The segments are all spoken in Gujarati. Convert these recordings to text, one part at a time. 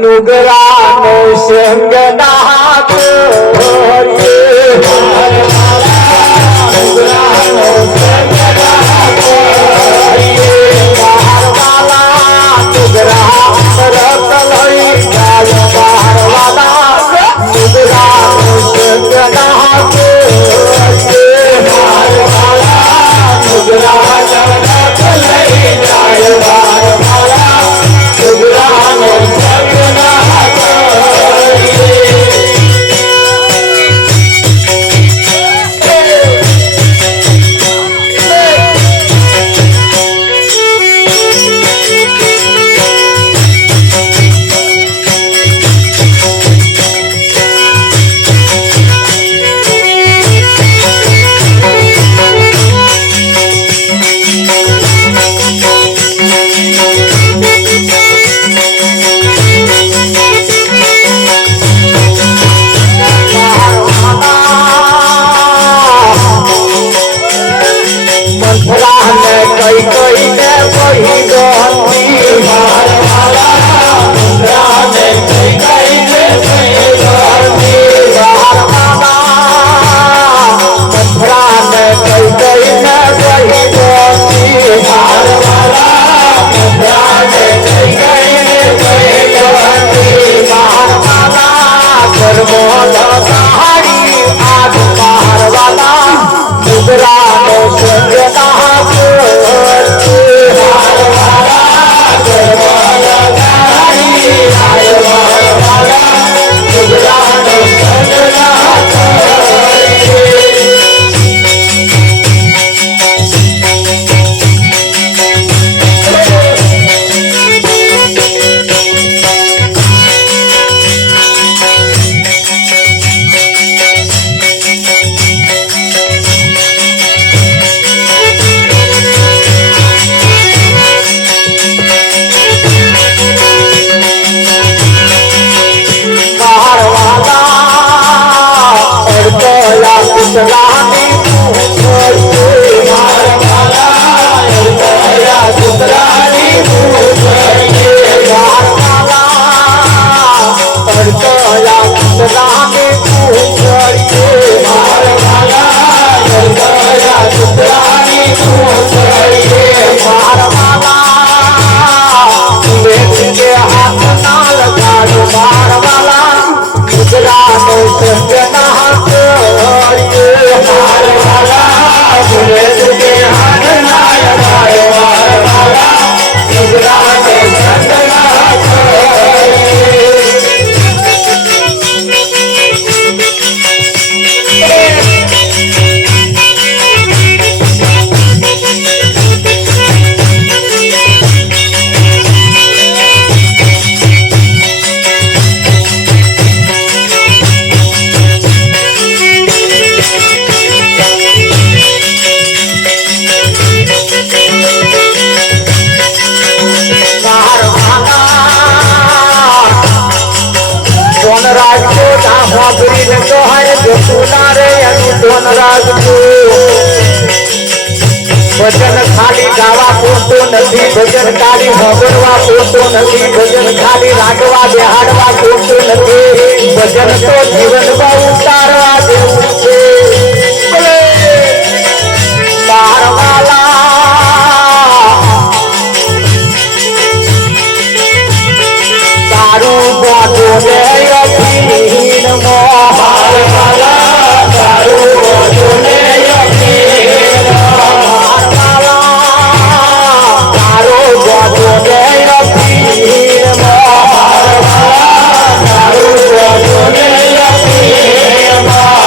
नुगरानो संगनाथ नुगरानो संगनाथ बाहरवाला नुगरा रतलई गाय बाहरवाला नुगरानो संगनाथ बाहरवाला नुगरा रतलई गाय बाहरवाला नुगरानो संगनाथ भजन खाली गावा पूरतो नहीं भजन खाली भगवा पूरतो नहीं भजन खाली रागवा बिहारवा पूरतो नहीं भजन तो जीवन में उतारवा देव छे बाहरवाला दारू बाटो रे अधीन बाहरवाला दारू बाटो रे Bye.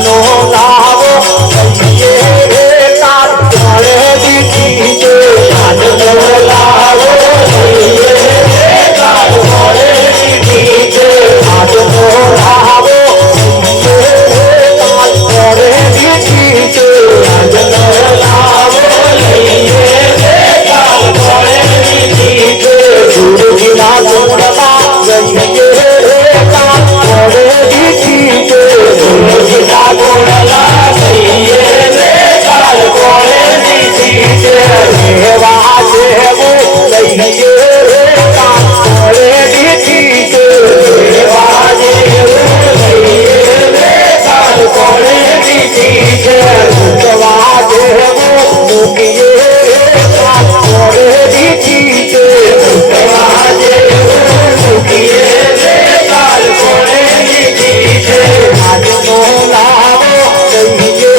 આજનો લાવો લઈએ કાલ મળે દીધી છે આજનો લાવો લઈએ કાલ મળે દીધી છે આજનો લાવો લઈએ કાલ મળે દીધી છે આજનો લાવો લઈએ કાલ મળે દીધી છે ગુરુજીના ગુણમાં ગઈએ કાલ મળે દીધી છે ગુરુજીના ગુણમાં ગઈએ કાલ મળે દીધી છે એવા જેવું લઈએ કાલ મળે દીધી છે એવા જેવું લઈએ કાલ મળે દીધી છે મૂકવા જેવું મૂકીએ કાલ મળે દીધી છે મૂકવા જેવું મૂકીએ કાલ મળે દીધી છે આજનો લાવો લઈએ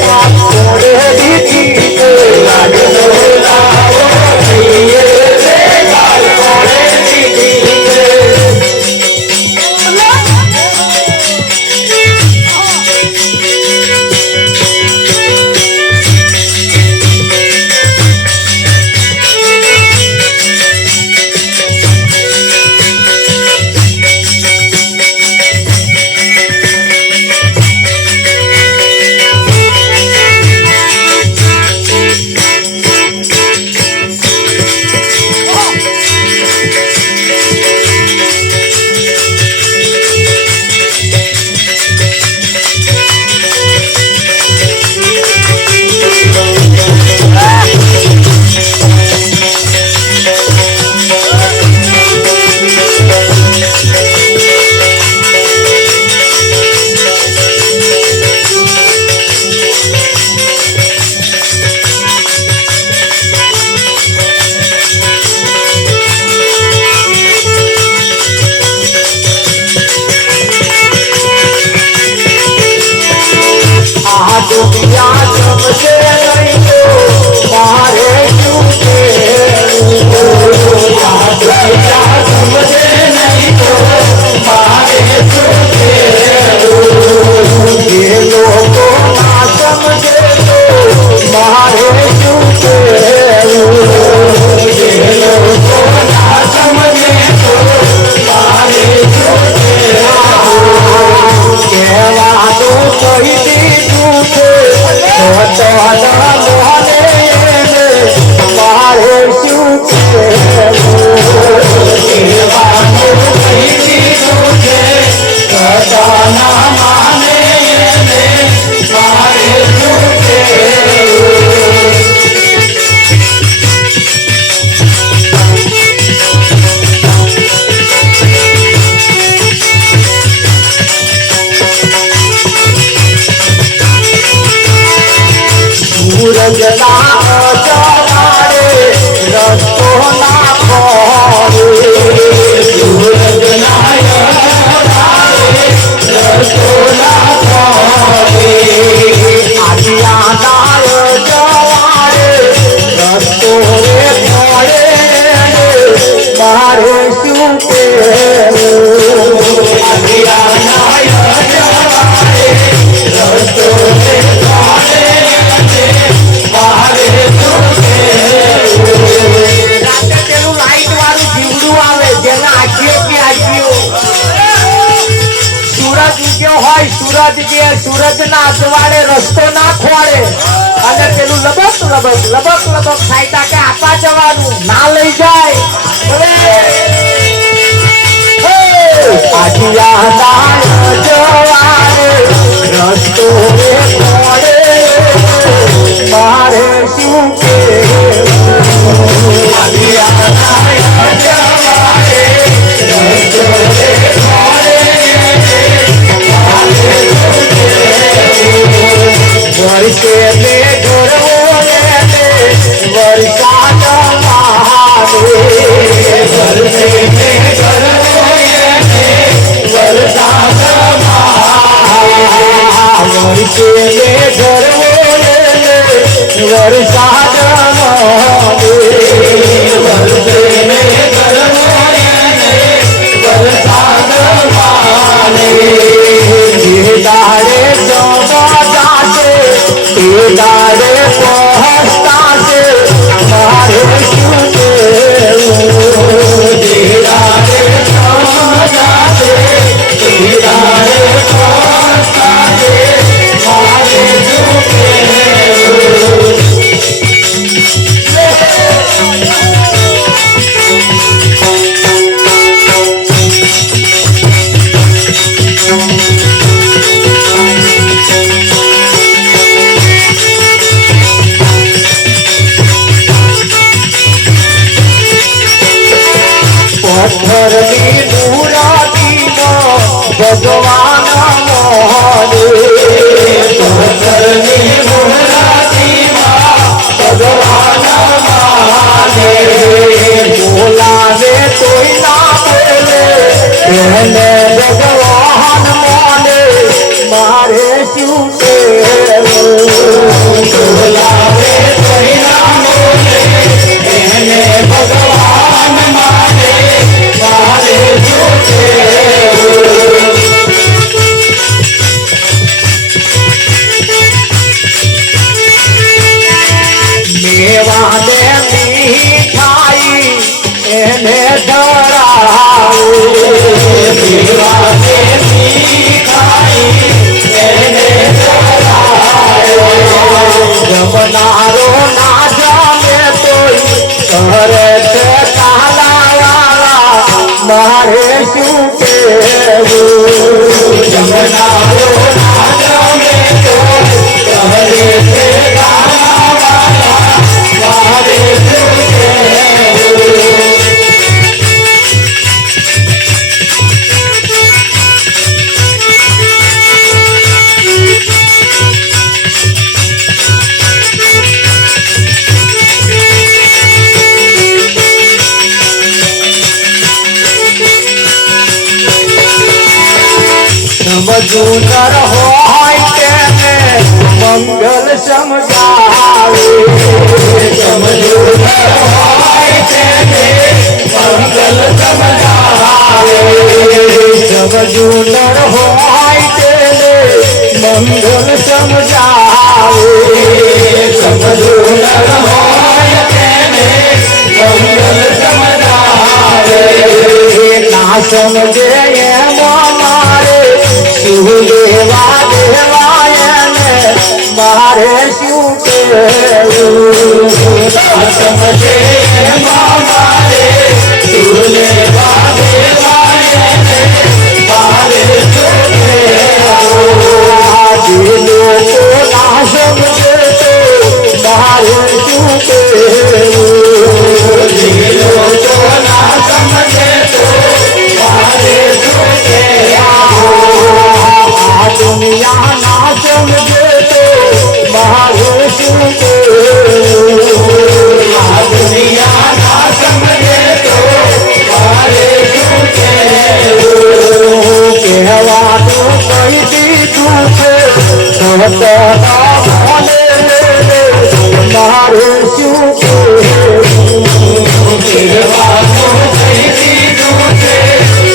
કાલ મળે દીધી છે આજનો લાવો લઈએ કાલ મળે દીધી છે આ દુનિયા સમજે નહીં તો મારે શું કહેવું આ દુનિયા સમજે નહીં તો મારે શું કહેવું એ લોકો ના સમજે તો મારે શું કહેવું એ લોકો ના સમજે તો મારે શું કહેવું કહેવાનું કહી દીધું છે મારે શું કહેવું કહેવાનું કહી દીધું છે ના માને મારે શું કહેવું સૂરજના અજવાળે રસ્તો ના ખોરે સૂરજના અજવાળે રસ્તો ના ખોરે આલિયાના અજવાળે રસ્તો રે ખોરે મારે શું કહેવું આલિયાના અજવાળે રસ્તો રે ખોરે સૂરજ ના અજવાળે રસ્તો ના ખોળે અને પેલું લબક લબક લબક લબક થાય તા કે આપા જવાનું ના લઈ જાય રસ્તો મારે શું વર્ષે ને ઘરવો વરસાદ મહાદેવ વર્ષે ને ઘરવો વરસાદ વર્ષે ને ઘરવો વરસાદ મહાદેવ વર્ષે ને ઘરવો વરસાદ મહાદેવ દાડે દાડે પહોંચતા છે મારે શું કેવું જે દાડે પહોંચતા છે એ દાડે પહોંચતા છે મારે શું કેવું પથ્થરની મૂર્તિમાં ભગવાન મોહને પથ્થરની મૂર્તિમાં ભગવાન મોહને બોલાવે તોય ના બોલે એને ભગવાન મોને મારે શું કહેવું બોલાવે તોય ના બોલે એને ભગવાન મારે મારે શું કહેવું મેવાને મીઠાઈ એને ધરાવે મેવાને મીઠાઈ એને ધરાવે જમનારો ના જામે તોય ઘરે છે કાલાવાળા મારે શું કહેવું જમનારો ના જામે તોય ઘરે છે કાલાવાળા મારે શું કહેવું સમજૂનર હોય તેને મંગલ સમજાવે સમજૂનર હોય તેને મંગલ સમજાવે સમજૂનર હોય તેને મંગલ સમજાવે સમજૂનર હોય તેને મંગલ સમજાવે ના સમજે એમ મારે શું લેવા દેવાય ને મારે શું કહેવું સમજે એમાં મારે શું લેવા દેવાય ને મારે શું કહેવું જે લોકો ના સમજે તો મારે શું કહેવું જે લોકો ના સમજે તો મારે શું કહેવું દુનિયા ના સમજે તો મારે શું કહેવું દુનિયા ના સમજે તો મારે શું કહેવું કહેવાનું કહી દીધું છે મારે શું કહેવું કહેવાનું કહી દીધું છે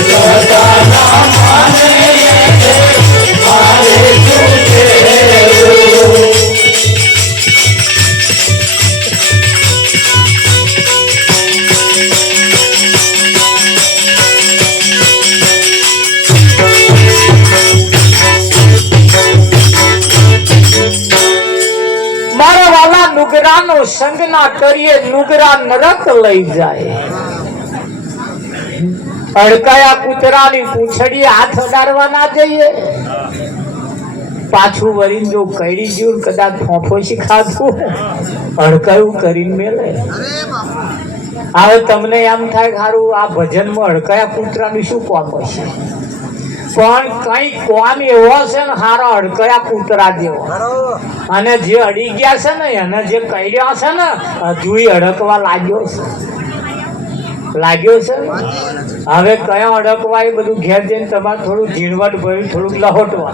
સદાના માને મારે શું કહેવું મારા વાલા નુગરાનો સંગ ના કરીએ નુગરા નરક લઈ જાય અડકાયા કૂતરાની પૂંછડી હાથ અડાડવા ના જઈએ પાછું વરીને જો કઈડી ગયું કદાચ ફોફોસી ખાધું અડકાયું કરીને મેલે હવે તમને એમ થાય સારું આ ભજનમાં અડકાયા કૂતરાનું શું કોમ હશે પણ કઈ કોમ એવો છે ને હારા અડકયા કૂતરા જેવો અને જે અડી ગયા છે ને એને જે કઈડ્યા છે ને હજુ અડકવા લાગ્યો છે હવે કયા અડકવા એ બધું ઘેર જઈને તમારે થોડું ઝીણવટ ભર્યું થોડુંક લહોટવા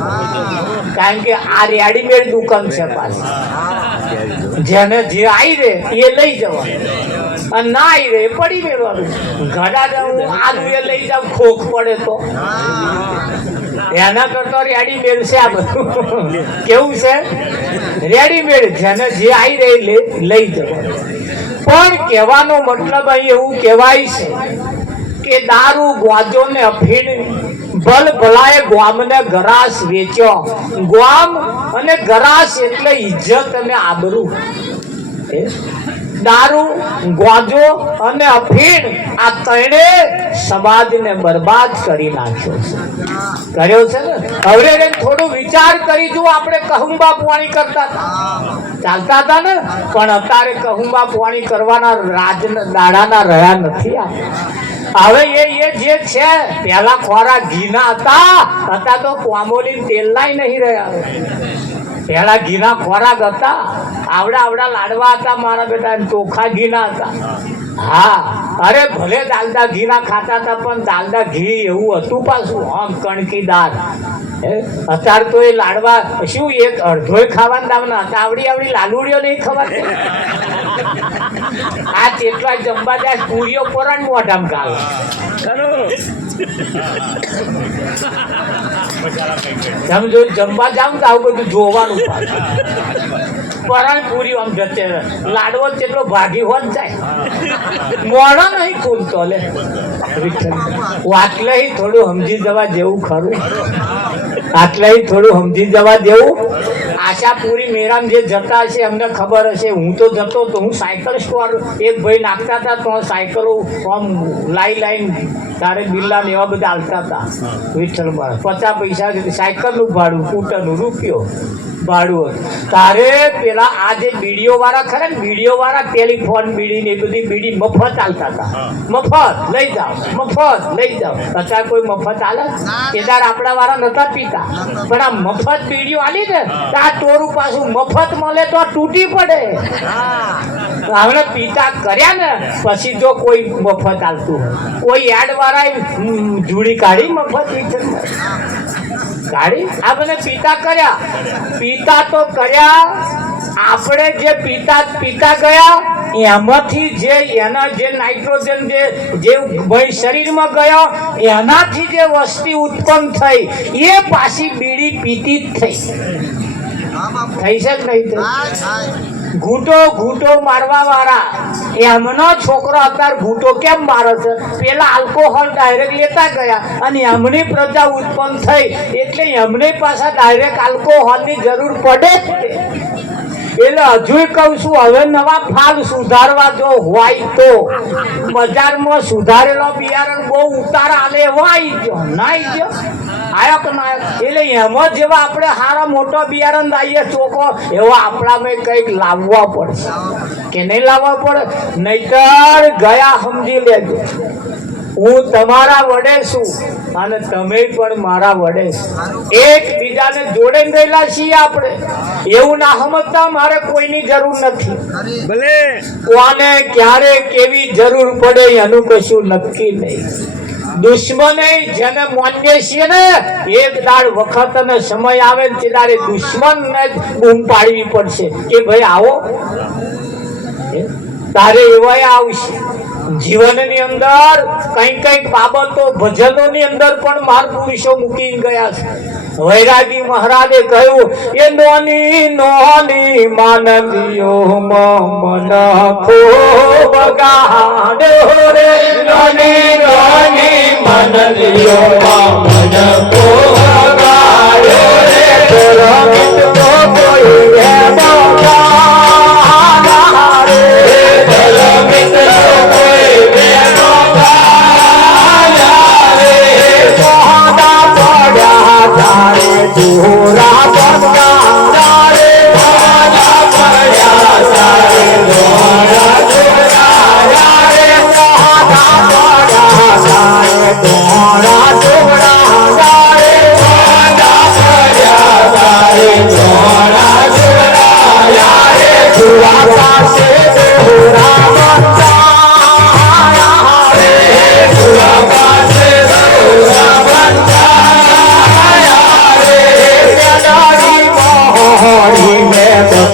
કારણ કે આ રેડીમેડ દુકાન છે પાછી જેને જે આવી રે એ લઈ જવાનું અને ના આવી રે પડી મેળવાનું ઘડા જવું આલુ એ લઈ જાવ ખોખ પડે તો એના કરતા રેડીમેડ છે આ બધું. કેવું છે? રેડીમેડ. જેને જે આવી રહી લઈ જવા. પણ કહેવાનો મતલબ અહીં એવું કહેવાય છે કે દારૂ ગ્વાજો ને અફીણ ભલ ભલાએ ગ્વામને ગરાસ વેચ્યો. ગ્વામ અને ગરાસ એટલે ઇજ્જત અને આબરૂ. દારૂ, ગ્વાજો અને અફીણ આ ત્રણે સમાજને બરબાદ કરી નાખ્યો છે. કર્યો છે ને. હવે થોડું વિચાર કરી જો. આપણે કહુંબા પાણી કરતા ચાલતા હતા ને, પણ અત્યારે કહુંબા પાણી કરવાના દાડાના રહ્યા નથી. હવે એ જે છે પેલા ખોરા ઘીના હતા, હતા તો કોમોલી તેલના નહીં રહ્યા. પેલા ઘીના ખોરાક હતા, આવડા લાડવા હતા મારા બેટા, ચોખા ઘીના હતા. હા, અરે ભલે દાલદા ઘીના ખાતા હતા, પણ દાલદા ઘી એવું હતું પાછું આમ કણકીદાર. અત્યારે તો એ લાડવા શું એક અડધોય ખાવાના દામના હતા. આવડી લાલુડીઓ નહીં ખવાતી. આ કેટલા જમવા જાય પૂરીઓ પોરાણ મોઢામ કાલ. સમજો જમવા જાવ તો આવું બધું જોવાનું. પરાણ પૂરી આમ જતે લાડવો કેટલો ભાગી હોત જાય. મોડો નહીં ખુલતો. લે આટલે થોડું સમજી જવા જેવું ખરું. આટલે થોડું સમજી જવા જેવું. આશાપુરી મેરામ જે જતા હશે એમને ખબર હશે. હું તો જતો તો હું સાયકલ સ્ટોર એક ભાઈ નાખતા હતા તો સાયકલો આમ લાઈન તારે બિલ્લા ને એવા બધા હાલતા હતા વિઠ્ઠલમાં. 50 પૈસા સાયકલનું ભાડું, સ્કૂટરનું રૂપિયો ભાડું. તારે પેલા આ જે બીડીઓ વાળા ખરા ને, બીડીઓ વાળા ટેલિફોન બીડી ને બધી બીડી મફત હાલતા હતા. મફત લઈ જાઓ, મફત લઈ જાઓ. અત્યારે કોઈ મફત હાલે? કેદાર આપણા વાળા નતા પીતા, પણ આ મફત બીડીઓ હાલી ને આ ટોરું પાછું મફત મળે તો તૂટી પડે. હવે પીતા કર્યા ને પછી જો કોઈ મફત હાલતું, કોઈ એડ વાળા જુડી કાઢી મફત કાઢી. આ બધા પીતા કર્યા. પીતા તો કર્યા. આપણે જે પીતા ગયા એમાંથી જે એના જે નાઇટ્રોજન જે શરીરમાં ગયો એનાથી જે વસ્તી ઉત્પન્ન થઈ એ પાછી બીડી પીતી જ થઈ છે કે નહીં? ઘૂંટો મારવા વાળા એમનો છોકરો અત્યારે ઘૂંટો કેમ મારે છે? પેલા આલ્કોહોલ ડાયરેક્ટ લેતા ગયા અને એમની પ્રજા ઉત્પન્ન થઈ એટલે એમની પાસે ડાયરેક્ટ આલ્કોહોલની જરૂર પડે જ. એટલે હજુ કહું છું, હવે નવા ફાલ સુધારવા જો હોય તો બજારમાં સુધારેલો બિયારણ બહુ ઉતાર આલે એવો આવી ગયો ના આવી ગયો આયો કે ના? એટલે એમાં જેવા આપણે સારા મોટો બિયારણ લાવીએ ચોખ્ખો એવો આપણામાં કંઈક લાવવા પડશે કે નહીં લાવવા પડે? નહીતર ગયા સમજી લેજો હું તમારા વડે છું અને તમે પણ મારા વડે છો. એકબીજાને જોડે ગયેલા છીએ આપણે. એવું ના સમજતા મારે કોઈની જરૂર નથી. ભલે કોને ક્યારે કેવી જરૂર પડે એનું કશું નક્કી નહીં. દુશ્મને જેને માનીએ છીએ ને એક દાડ વખત અને સમય આવે ને ત્યારે દુશ્મનને બૂમ પાડવી પડશે કે ભાઈ આવો. તારે એવા આવશે. જીવનની અંદર કઈક બાબતો ભજનોની અંદર પણ મહાપુરુષો મૂકીને ગયા છે. વૈરાગી મહારાજે કહ્યું એ નોની માનવીઓ મન ખૂબ ગાડ્યો રે. નોની માનવીઓ મન ખૂબ ગાડ્યો રે. કોઈ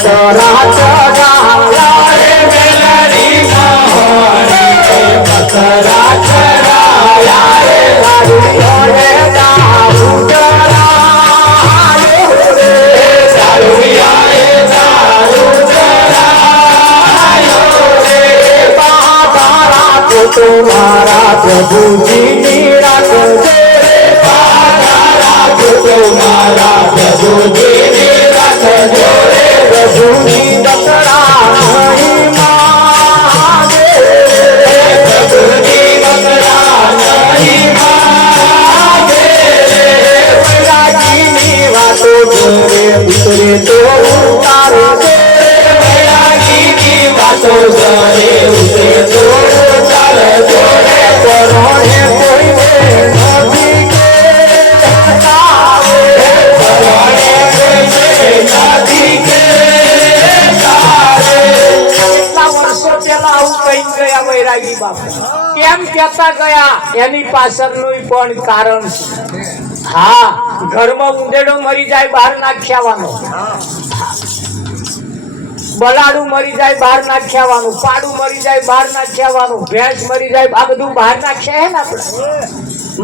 ચરાયા રે પ્રભુજીની રાખજે મારા પ્રભુજીની રાખજે પ્રભુની બકરા નહીં માગે પ્રભુની બકરા નહીં માગે વૈરાગીની વાતો કરે ઉતરે તો ઉતારે દે વૈરાગીની વાતો કરે ઉતરે તો ઉતારે દે પરોણે કોઈ નથી વૈરાગી બાપા કેમ કહેતા ગયા એની પાછળનું પણ કારણ છે. હા, ઘરમાં ઉંદેડો મરી જાય બહાર નાખ્યાવાનો, બલાડું મરી જાય બહાર નાખ્યાવાનું, પાડું મરી જાય બહાર નાખ્યાવાનું, ભેંસ મરી જાય આ બધું બહાર નાખ્યા હે ને આપણે.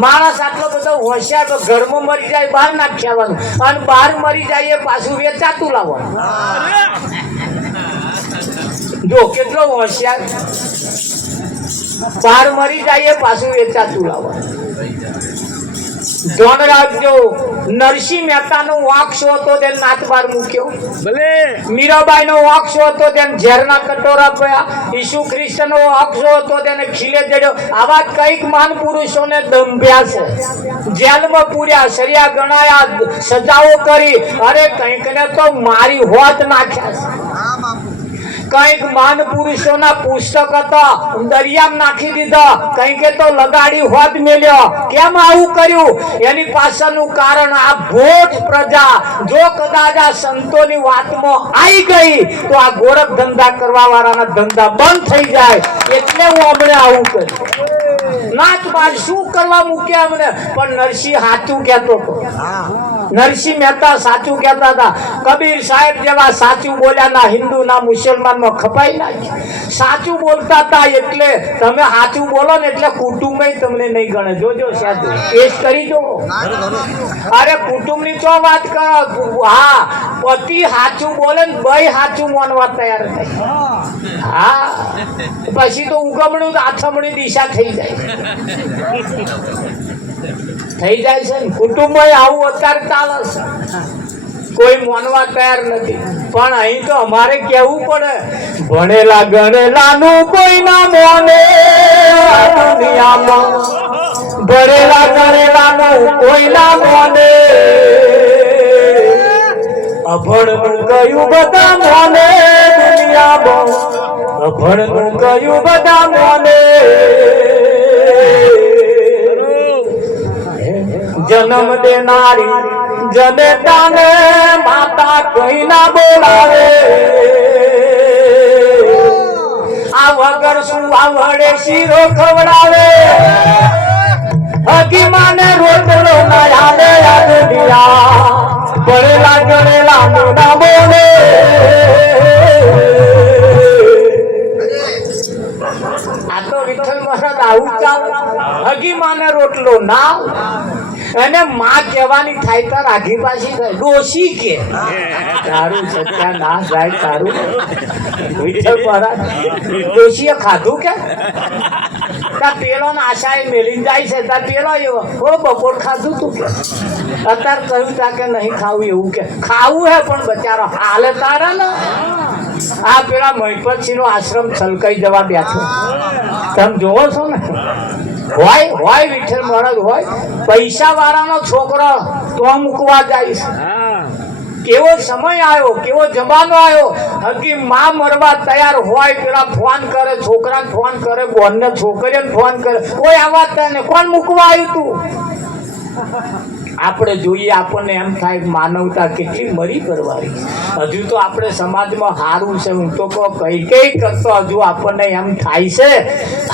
માણસ આટલો બધો હોશિયાર તો ઘરમાં મરી જાય બહાર નાખ્યાવાનું અને બહાર મરી જાય એ પાછું વેચાતું લાવવાનું. જો કેટલો હોશિયાર, બહાર મરી જાય પાછું વેચાતું લાવવાનું. ધ્યાન રાખજો, નરસિંહ મહેતા નો વાંક શો હતો તેને નાત બાર મૂક્યો. મીરાબાઈ નો વાંક શો હતો તેને ઝેરના કટોરા પયા. ઈસુ ખ્રિસ્ત નો વાંક શો હતો તેને ખીલે જડ્યો. આવા કઈક મહાન પુરુષોને દંભ્યા છે, જેલમાં પૂર્યા, સરિયા ગણાયા, સજાઓ કરી, અરે કઈક ને તો મારી હોત નાખ્યા છે. કઈક મહાન પુરુષોના પુસ્તક હતા દરિયામાં નાખી દીધા, કઈકે તો લગાડી હોત મેલ્યો. કેમ આવું કર્યું? એની પાછળનું કારણ આ ભોજ પ્રજા જો કદાચ આ સંતોની વાતમાં આવી ગઈ તો આ ગોરખ ધંધા કરવા વાળાના ધંધા બંધ થઈ જાય. એટલે હું હમણે આવું કર્યું. નાચ બાદ શું કરવા મૂક્યા અમને? પણ નરસિંહ સાચું કહેતો હતો. નરસિંહ મહેતા સાચું કહેતા હતા. કબીર સાહેબ જેવા સાચું બોલ્યા ના હિન્દુ ના મુસલમાનમાં ખપાઈ નાખ્યા. સાચું બોલતા હતા એટલે તમે સાચું બોલો ને એટલે કુટુંબ તમને નહીં ગણે. જોજો સાચું ટેસ્ટ કરી જો. અરે કુટુંબ ની તો વાત કરો. હા, પતિ સાચું બોલે ને ભાઈ સાચું માનવા તૈયાર થાય. હા, પછી તો ઉગમણું આથમણી દિશા થઈ જાય છે ને. કુટુંબ આવું અત્યારે ચાલે છે, કોઈ માનવા તૈયાર નથી. પણ અહીં તો અમારે કેવું પડે, ભણેલા ગણેલા નું કોઈ ના માને દુનિયામાં, ભણેલા ગણેલા નું કોઈ ના માને, અભણ નું કયું બધા માને દુનિયામાં, અભણ નું કયું બધા માને. જન્મ દેનારી જનેતાને માતા કઈ ના બોલાવે. આ વગર શું આવડે શીરો ખવડાવે. હકીમાને રોટલો ના યાદે યાદ દિયા, ભણેલા ગણેલા મોટા બોલે. આ તો વિઠ્ઠલ મહારાજ આવું ચાલે. હકીમાને રોટલો ના, અને માં કહેવાની થાય તો રાઘી પાછી થાય ડોશી કે તારું સત્યા ના જાય તારું. વિઠ્ઠલ મહારાજ ડોશીએ ખાધું કે પેલો આશાએ મેલીને જાય છે. તાર પેલો એવો ઓ બપોર ખાધું તું કે અત્યારે કહ્યું તા કે નહીં ખાવું. એવું કે ખાવું હે પણ બચારો હાલે તારા ને. આ પેલા મહિપતસિંહ નો આશ્રમ છલકાઈ જવા બેઠો. તમે જોવો છો ને, હોય વિઠ્ઠલ મહારાજ હોય પૈસા વાળાનો છોકરો તો મૂકવા જાય છે. કેવો સમય આવ્યો, કેવો જમાનો આવ્યો. હકી માં મરવા તૈયાર હોય, પેલા ફોન કરે, છોકરા ફોન કરે, બોનને છોકરીને ફોન કરે, કોઈ આવા ને કોણ મૂકવા આવ્યું તું? આપણે જોઈએ આપણને એમ થાય માનવતા કેટલી મરી કરવાની. હજુ તો આપણે સમાજમાં સારું છે. હું તો કઈ કરતો હજુ આપણને એમ થાય છે.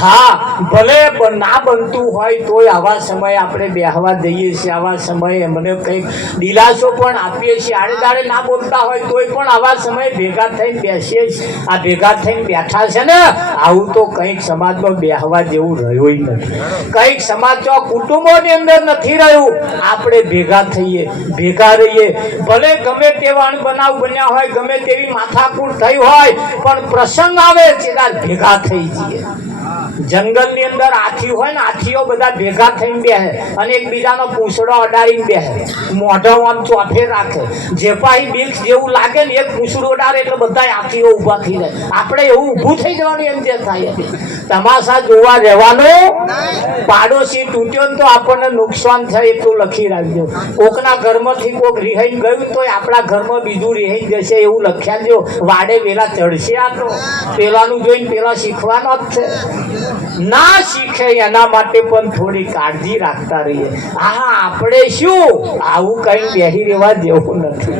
હા, ભલે ના બનતું હોય તોય આવા સમયે આપણે બેહવા જઈએ છીએ. આવા સમયે એમને કંઈક દિલાસો પણ આપીએ છીએ. આડે દાડે ના બોલતા હોય તોય પણ આવા સમયે ભેગા થઈને બેસીએ છીએ. આ ભેગા થઈને બેઠા છે ને, આવું તો કંઈક સમાજમાં બેહવા જેવું રહ્યું નથી. કંઈક સમાજ કુટુંબોની અંદર નથી રહ્યું. આપણે ભેગા થઈએ, ભેગા રહીએ. ભલે ગમે તેવા બનાવ બન્યા હોય, ગમે તેવી માથાકૂટ થઈ હોય, પણ પ્રસંગ આવે ત્યારે ભેગા થઈ જઈએ. જંગલની અંદર હાથી હોય ને, હાથીઓ બધા ભેગા થઈને બેહે અને એકબીજાનો પૂંછડો અડાડીને બેહે, મોઢો આમ ચોફે રાખે. જે પાહી બીક જેવું લાગે ને એક પૂંછડું અડાડે એટલે બધા હાથીઓ ઊભા થઈ જાય. આપણે એવું ઊભું થઈ જવાનું એમ જે થાય. તમાશા જોવા રહેવાનું. પાડોશી તૂટ્યો ને તો આપણને નુકસાન થાય એટલું લખી રાખજો. કોકના ઘરમાંથી કોક રિહાઈને ગયું તો આપણા ઘરમાં બીજું રિહાઈ જશે એવું લખ્યા જો. વાડે વેલા ચડશે આ તો પેલાનું જોઈને પેલા શીખવાનો જ છે. ના શીખે એના માટે પણ થોડી કાળજી રાખતા રહીએ. હા, આપણે શું આવું કઈ બેહી રહેવા જેવું નથી.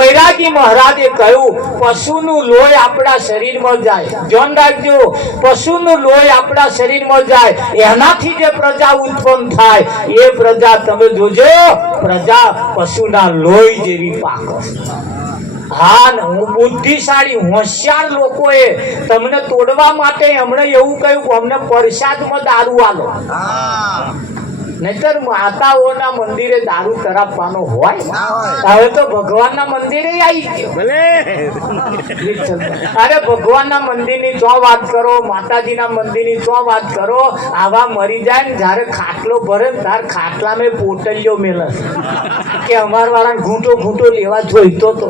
વૈરાગી મહારાજે કહ્યું પશુનું લોહી આપણા શરીરમાં જાય. ધ્યાન રાખજો, પશુનું લોહી આપણા શરીરમાં જાય એનાથી જે પ્રજા ઉત્પન્ન થાય એ પ્રજા તમે જોજો, પ્રજા પશુના લોહી જેવી પાકે. હા, હું બુદ્ધિશાળી હોશિયાર લોકોએ તમને તોડવા માટે હમણે એવું કહ્યું અમને પ્રસાદમાં દારૂ આલો. નહીતર માતાઓના મંદિરે દારૂ તરાપવાનો હોય. હવે તો ભગવાનના મંદિરે આવી ગયો. અરે ભગવાનના મંદિરની ચો વાત કરો, માતાજીના મંદિરની ચો વાત કરો. આવા મરી જાય ને જયારે ખાટલો ભરે ને તાર ખાટલામાં પોટલીઓ મેલે કે અમાર વાળા ઘૂંટો ઘૂંટો લેવા જોઈતો તો.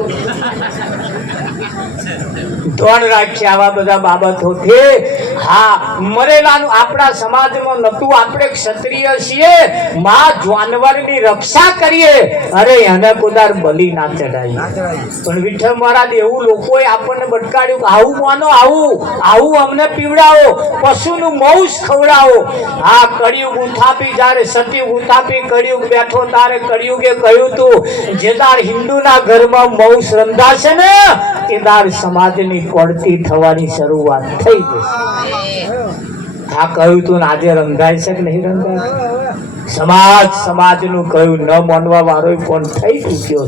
ધોન રાખીએ આવા બધા બાબતોથી. હા, મરેલાનું આપણા સમાજમાં નતું. આપણે ક્ષત્રિય છીએ, માં જાનવરની રક્ષા કરીએ. અરે એને કોદાર બલી ના ચડાવી. પણ વિઠ્ઠલ મહારાજ એવું લોકોએ આપણને બટકાડ્યું કે આવું માનો, આવું અમને પીવડાવો, પશુનું માંસ ખવડાવો. હા, કળિયુગ ઉથાપી જ્યારે સતયુગ ઉથાપી કળિયુગ બેઠો તારે કળિયુગે કહ્યું તું જે દાર હિન્દુના ઘરમાં માંસ રંધાશે ને એ દાર સમાજની પડતી થવાની શરૂઆત થઈ ગઈ. આ કહ્યું તું ને આજે રંધાય છે કે નહીં રંધાય? સમાજનું કહ્યું ન માનવા વાળો પણ થઈ ચૂક્યો.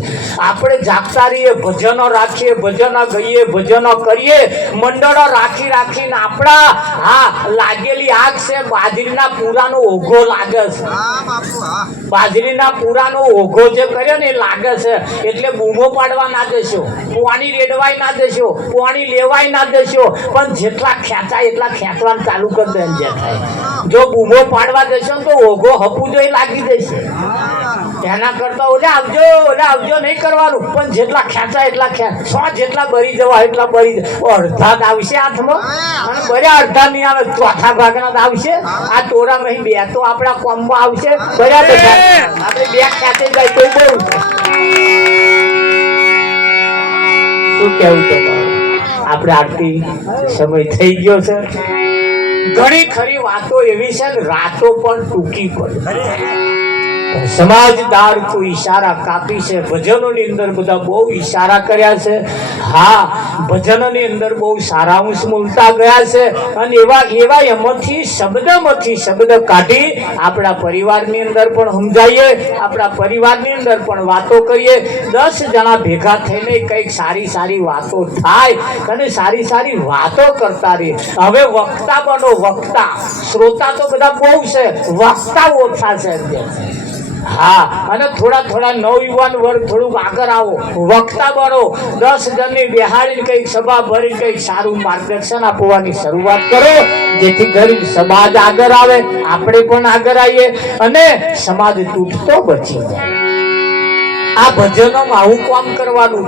આપણે જાગતા રહીએ, ભજનો રાખીએ, ભજનો ગઈએ, ભજનો કરીએ, મંડળો રાખીને આપણા હા લાગેલી આગ છે. બાજરીના પૂરાનો ઓઘો લાગે છે. બાજરીના પૂરાનો ઓઘો જે કર્યો ને એ લાગે છે એટલે બૂમો પાડવા ના દેશો, પાણી રેડવાય ના દેશો, પાણી લેવાય ના દેશો. પણ જેટલા ખેંચાય એટલા ખેંચવાનું ચાલુ કરી દે જે થાય. જો બૂમો પાડવા દેશો તો ઓઘો હપું જોઈ લાગી જશે. એના કરતા ઓલે આવજો નહીં કરવાનું. પણ જેટલા ખેંચાય એટલા ખેંચ, જેટલા બરી જવા એટલા બરી જાય. અડધા જ આવશે હાથમાં અને બર્યા અડધા નહીં આવે, ચોથા ભાગના જ આવશે. આ ટોળામાં બે તો આપણા કોમમાં આવશે, બર્યા બધા આપણે બે ખેંચી જાય તો બહુ. શું કેવું તમારું? આપણે આરતી સમય થઈ ગયો છે. ઘણી ખરી વાતો એવી છે ને રાતો પણ ટૂંકી પડે. સમાજદાર તો ઈશારા કાપી છે. ભજનોની અંદર બધા બહુ ઈશારા કર્યા છે. હા, ભજનોની અંદર બહુ સારાંશ મૂલતા ગયા છે અને એવા એમાંથી શબ્દ કાઢી આપણા પરિવારની અંદર પણ સમજાઈએ, આપણા પરિવારની અંદર પણ વાતો કરીએ. 10 જણા ભેગા થઈને કંઈક સારી વાતો થાય અને સારી વાતો કરતા રહીએ. હવે વક્તા બનો, વક્તા. શ્રોતા તો બધા બહુ છે, વક્તા ઓછા છે. હા, અને થોડા નવયુવાન વર્ગ થોડુંક આગળ આવો, વક્તા બનો. 10 જણની બેહાડીને કંઈક સભા ભરીને કંઈક સારું માર્ગદર્શન આપવાની શરૂઆત કરો, જેથી કરીને સમાજ આગળ આવે, આપણે પણ આગળ આવીએ અને સમાજ તૂટતો બચી જાય. આ ભજનોમાં આવું કામ કરવાનું.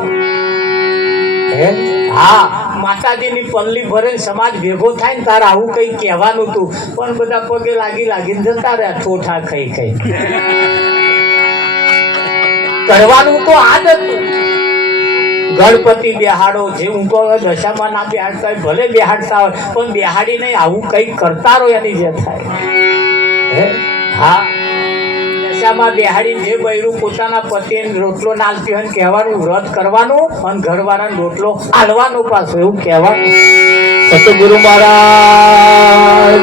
હા, માતાજીની પલ્લી ભરે સમાજ ભેગો થાય ને તારે આવું કઈ કહેવાનું હતું. પણ બધા પગે લાગીને જતા રહ્યા ઠોઠા ખાઈ. કરવાનું તો આ જ હતું. ગણપતિ બેહાડો, જે ઊંઘો દશામાં ના બેહાડતા હોય ભલે બેહાડતા હોય, પણ બેહાડી નહીં આવું કઈ કરતા રહો એની જે થાય. હા, દશામાં બેહાડી જે બૈરું પોતાના પતિને રોટલો નાલતી હોય કહેવાનું વ્રત કરવાનું અને ઘરવાળાને રોટલો આલવાનો પાછો એવું કહેવાનું. સતગુરુ મહારાજ